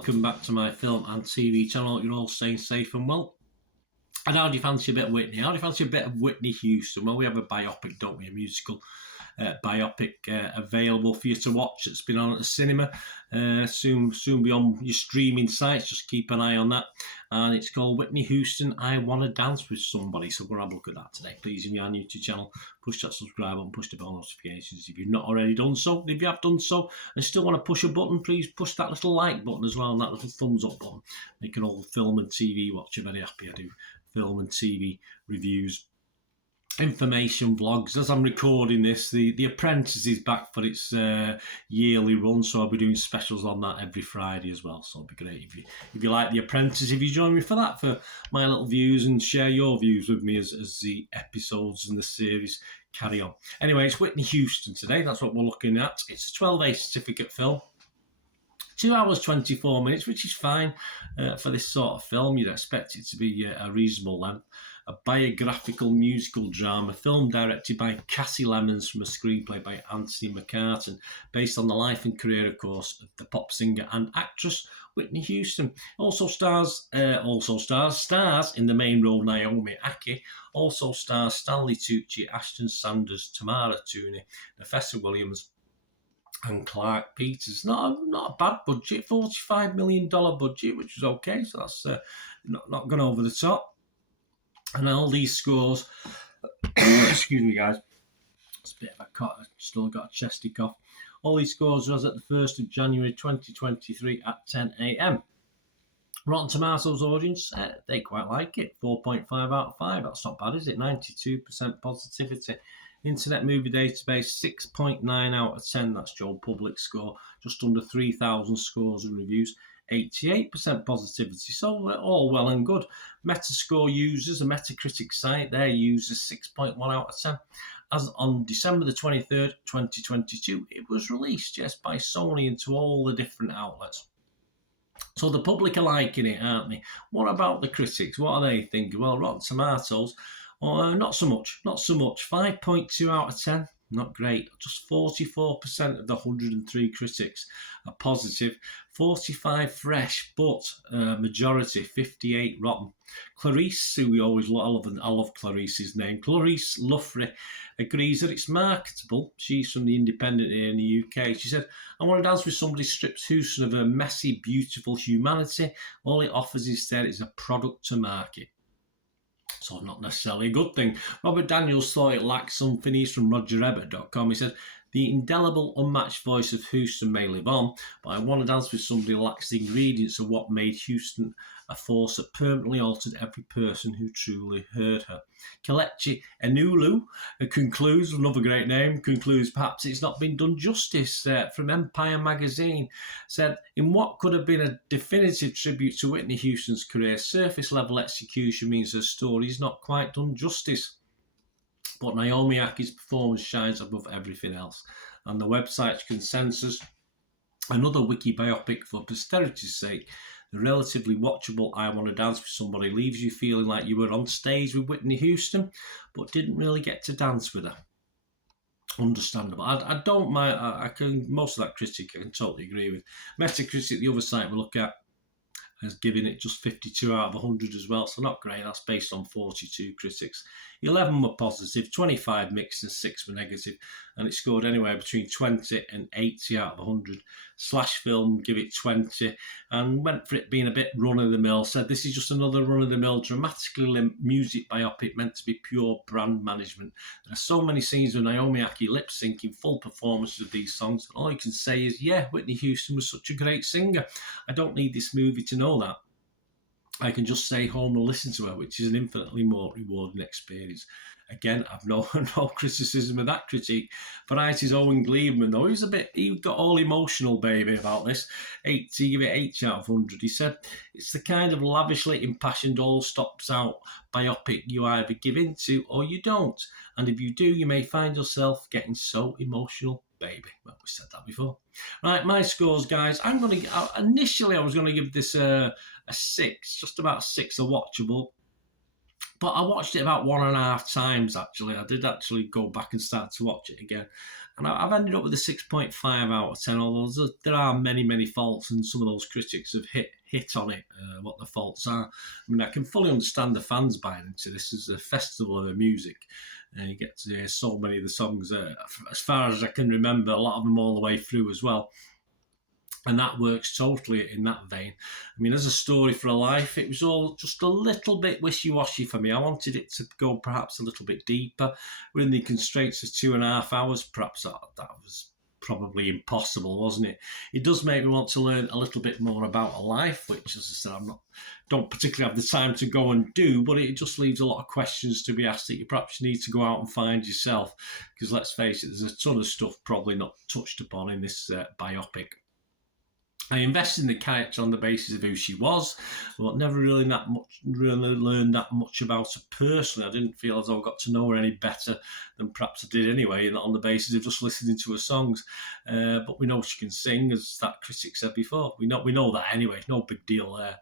welcome back to my film and TV channel. You're all staying safe and well. And how do you fancy a bit of Whitney? How do you fancy a bit of Whitney Houston? Well, we have a biopic, don't we? A musical biopic available for you to watch. It's been on at the cinema. Soon be on your streaming sites. Just keep an eye on that. And it's called Whitney Houston, I Want to Dance with Somebody. So we're going to have a look at that today. Please, if you're on our YouTube channel, push that subscribe button, push the bell notifications if you've not already done so. If you have done so and still want to push a button, please push that little like button as well and that little thumbs up button. Make an old film and TV watcher very happy. I do film and TV reviews, information vlogs. As I'm recording this, the Apprentice is back for its yearly run, so I'll be doing specials on that every Friday as well. So it'd be great if you like the Apprentice, if you join me for that, for my little views, and share your views with me as the episodes and the series carry on. Anyway, it's Whitney Houston today. That's what we're looking at. It's a 12A certificate film. 2 hours 24 minutes, which is fine for this sort of film. You'd expect it to be a reasonable length. A biographical musical drama, film directed by Cassie Lemons from a screenplay by Anthony McCartan, based on the life and career, of course, of the pop singer and actress Whitney Houston. Also stars in the main role Naomi Ackie. Also stars Stanley Tucci, Ashton Sanders, Tamara Tooney, Nafessa Williams, and Clark Peters. Not a bad budget, $45 million budget, which was okay. So that's not gone over the top. And all these scores, excuse me, guys, it's a bit of a cough. I've still got a chesty cough. All these scores was at the 1st of January 2023 at 10 a.m. Rotten Tomatoes audience, they quite like it. 4.5 out of 5. That's not bad, is it? 92% positivity. Internet Movie Database, 6.9 out of 10. That's Joe Public score. Just under 3,000 scores and reviews. 88% positivity. So all well and good. Metascore users, a Metacritic site, their users 6.1 out of 10. As on December the 23rd, 2022, it was released, yes, by Sony into all the different outlets. So the public are liking it, aren't they? What about the critics? What are they thinking? Well, Rotten Tomatoes, not so much. 5.2 out of 10. Not great. Just 44% of the 103 critics are positive. 45 fresh, but majority 58 rotten. Clarice, who we always love, and I love Clarice's name, Clarice Luffrey, agrees that it's marketable. She's from the Independent here in the UK. She said, I Want to Dance with Somebody strips Houston of her messy, beautiful humanity. All it offers instead is a product to market. So not necessarily a good thing. Robert Daniels thought it lacked something. He's from RogerEbbett.com. He said, the indelible, unmatched voice of Houston may live on, but I Want to Dance with Somebody lacks the ingredients of what made Houston a force that permanently altered every person who truly heard her. Kelechi Enulu concludes, another great name, concludes perhaps it's not been done justice. From Empire magazine, said, in what could have been a definitive tribute to Whitney Houston's career, surface level execution means her story is not quite done justice. But Naomi Akkie's performance shines above everything else. And the website's consensus, another wiki biopic for posterity's sake, the relatively watchable I Want to Dance with Somebody leaves you feeling like you were on stage with Whitney Houston, but didn't really get to dance with her. Understandable. I don't mind. I can, most of that critic I can totally agree with. Metacritic, the other site we look at, has given it just 52 out of 100 as well, so not great. That's based on 42 critics. 11 were positive, 25 mixed, and 6 were negative, and it scored anywhere between 20 and 80 out of 100. Slash Film give it 20, and went for it being a bit run-of-the-mill, said this is just another run-of-the-mill, dramatically limped music biopic meant to be pure brand management. There are so many scenes with Naomi Ackie lip-syncing full performances of these songs, and all you can say is, yeah, Whitney Houston was such a great singer. I don't need this movie to know that. I can just stay home and listen to her, which is an infinitely more rewarding experience. Again, I've no criticism of that critique. Variety's Owen Gleeman, though, he got all emotional, baby, about this. He gave it 8 out of 100. He said, it's the kind of lavishly impassioned, all stops out biopic you either give into or you don't. And if you do, you may find yourself getting so emotional, baby. Well, we said that before. Right, my scores, guys. Initially, I was going to give this a 6, just about a 6, a watchable. But I watched it about 1.5 times, actually. I did actually go back and start to watch it again. And I've ended up with a 6.5 out of 10, although there are many, many faults, and some of those critics have hit on it, what the faults are. I mean, I can fully understand the fans buying into this as a festival of the music. You get to hear so many of the songs, as far as I can remember, a lot of them all the way through as well. And that works totally in that vein. I mean, as a story for a life, it was all just a little bit wishy-washy for me. I wanted it to go perhaps a little bit deeper. Within the constraints of 2.5 hours, perhaps that was probably impossible, wasn't it? It does make me want to learn a little bit more about a life, which, as I said, don't particularly have the time to go and do, but it just leaves a lot of questions to be asked that you perhaps need to go out and find yourself. Because let's face it, there's a ton of stuff probably not touched upon in this biopic. I invested in the character on the basis of who she was, but never really learned that much about her personally. I didn't feel as though I got to know her any better than perhaps I did anyway, on the basis of just listening to her songs. But we know she can sing, as that critic said before. We know that anyway. No big deal there.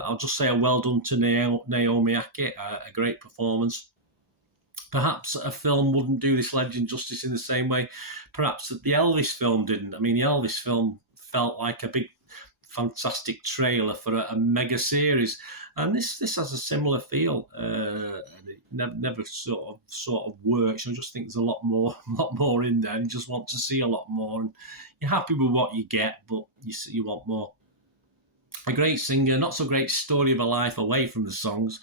I'll just say a well done to Naomi Ackie, a great performance. Perhaps a film wouldn't do this legend justice in the same way perhaps that the Elvis film didn't. I mean, the Elvis film felt like a big, fantastic trailer for a mega series, and this has a similar feel. And it never sort of works. I just think there's a lot more in there, and you just want to see a lot more. And you're happy with what you get, but you want more. A great singer, not so great story of a life away from the songs.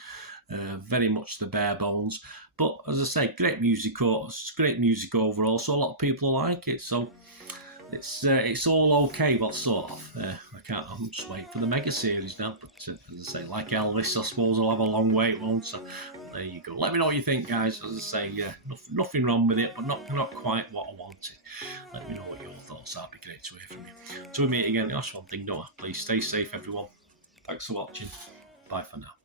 Very much the bare bones, but as I say, great music overall. So a lot of people like it. So. It's all okay, but sort of. I'm just waiting for the mega series now. But as I say, like Elvis, I suppose I'll have a long wait, won't I? There you go. Let me know what you think, guys. As I say, nothing wrong with it, but not quite what I wanted. Let me know what your thoughts are. It'd be great to hear from you. Till we meet again, that's one thing, don't I? Please stay safe, everyone. Thanks for watching. Bye for now.